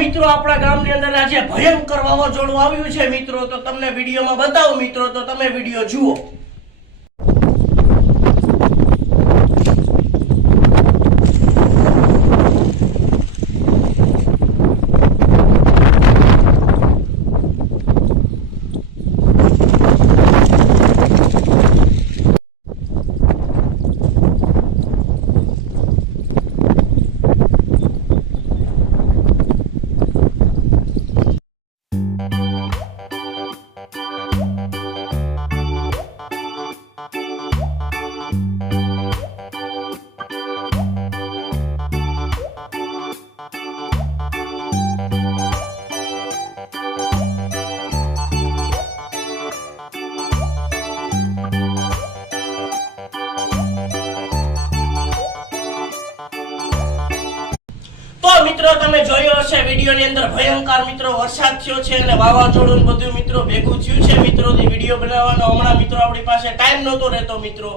મિત્રો આપણા ગામની અંદર આજે ભયંકર વાવાઝોડું આવ્યું છે મિત્રો, તો તમને વિડીયોમાં બતાવું મિત્રો, તો તમે વિડીયો જુઓ। તો મિત્રો તમે જોયો હશે વિડીયોની અંદર ભયંકર મિત્રો વરસાદ થયો છે અને વાવાઝોડું બધું મિત્રો ભેગું થયું છે મિત્રો। વિડીયો બનાવવાનો હમણાં મિત્રો આપણી પાસે ટાઈમ નહોતો રહેતો મિત્રો।